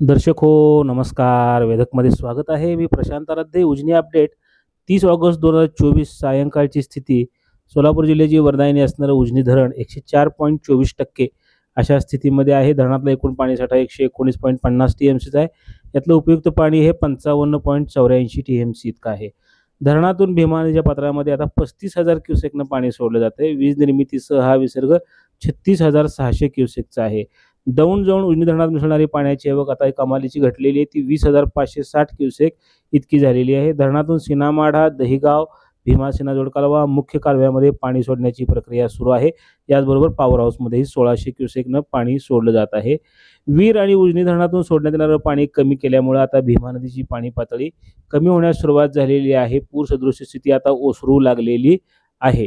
दर्शक हो नमस्कार. वेदकमध्ये स्वागत आहे. मी प्रशांत आराध्ये उजनी अपडेट. तीस ऑगस्ट दोन हजार चोवीस सायंकाळची स्थिती. सोलापूर जिल्ह्याची वरदायनी असणारं उजनी धरण एकशे चार पॉईंट चोवीस टक्के अशा स्थितीमध्ये आहे. धरणातला एकूण पाणीसाठा एकशे एकोणीस पॉईंट पन्नास टी एम सीचा आहे. यातलं उपयुक्त पाणी हे पंचावन्न पॉईंट चौऱ्याऐंशी टी एम सी इतकं आहे. धरणातून भीमा नदीच्या पात्रामध्ये आता पस्तीस हजार क्युसेकनं पाणी सोडलं जातं वीज निर्मितीसह हा विसर्ग छत्तीस हजार सहाशे क्युसेकचा आहे. दौंड जाऊन उजनी धरणात मिसळणारी पाण्याची आवक आता एक कमालीची घटलेली आहे. ती वीस हजार पाचशे साठ क्युसेक इतकी झालेली आहे. धरणातून सिनामाढा दहिगाव भीमासेना जोडकालवा मुख्य कालव्यामध्ये पाणी सोडण्याची प्रक्रिया सुरू आहे. याचबरोबर पॉवर हाऊसमध्येही सोळाशे क्युसेकनं पाणी सोडलं जात आहे. वीर आणि उजनी धरणातून सोडण्यात येणारं पाणी कमी केल्यामुळे आता भीमा नदीची पाणी पातळी कमी होण्यास सुरुवात झालेली आहे. पूर स्थिती आता ओसरू लागलेली आहे.